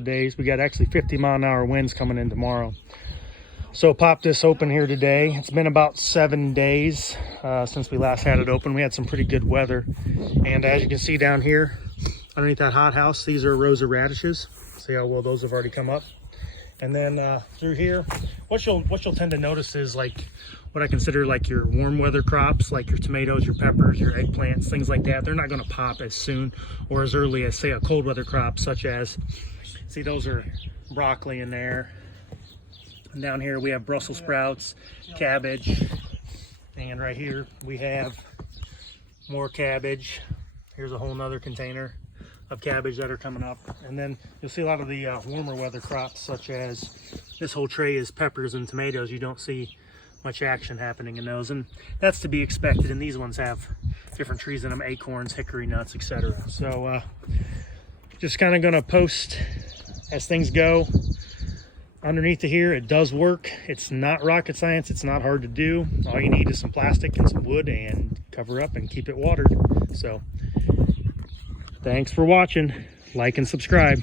days. We got actually 50-mile-an-hour winds coming in tomorrow. So pop this open here today. It's been about 7 days since we last had it open. We had some pretty good weather. And as you can see down here, underneath that hothouse, these are rows of radishes. See how well those have already come up. And then through here, what you'll tend to notice is like what I consider like your warm weather crops, like your tomatoes, your peppers, your eggplants, things like that. They're not going to pop as soon or as early as, say, a cold weather crop, such as, see, those are broccoli in there. And down here we have Brussels sprouts, cabbage, and right here we have more cabbage. Here's a whole nother container of cabbage that are coming up. And then you'll see a lot of the warmer weather crops, such as this whole tray is peppers and tomatoes. You don't see much action happening in those, and that's to be expected. And these ones have different trees in them, acorns, hickory nuts, etc. So just kind of gonna post as things go. Underneath of here, it does work. It's not rocket science. It's not hard to do. All you need is some plastic and some wood and cover up and keep it watered. So thanks for watching. Like and subscribe.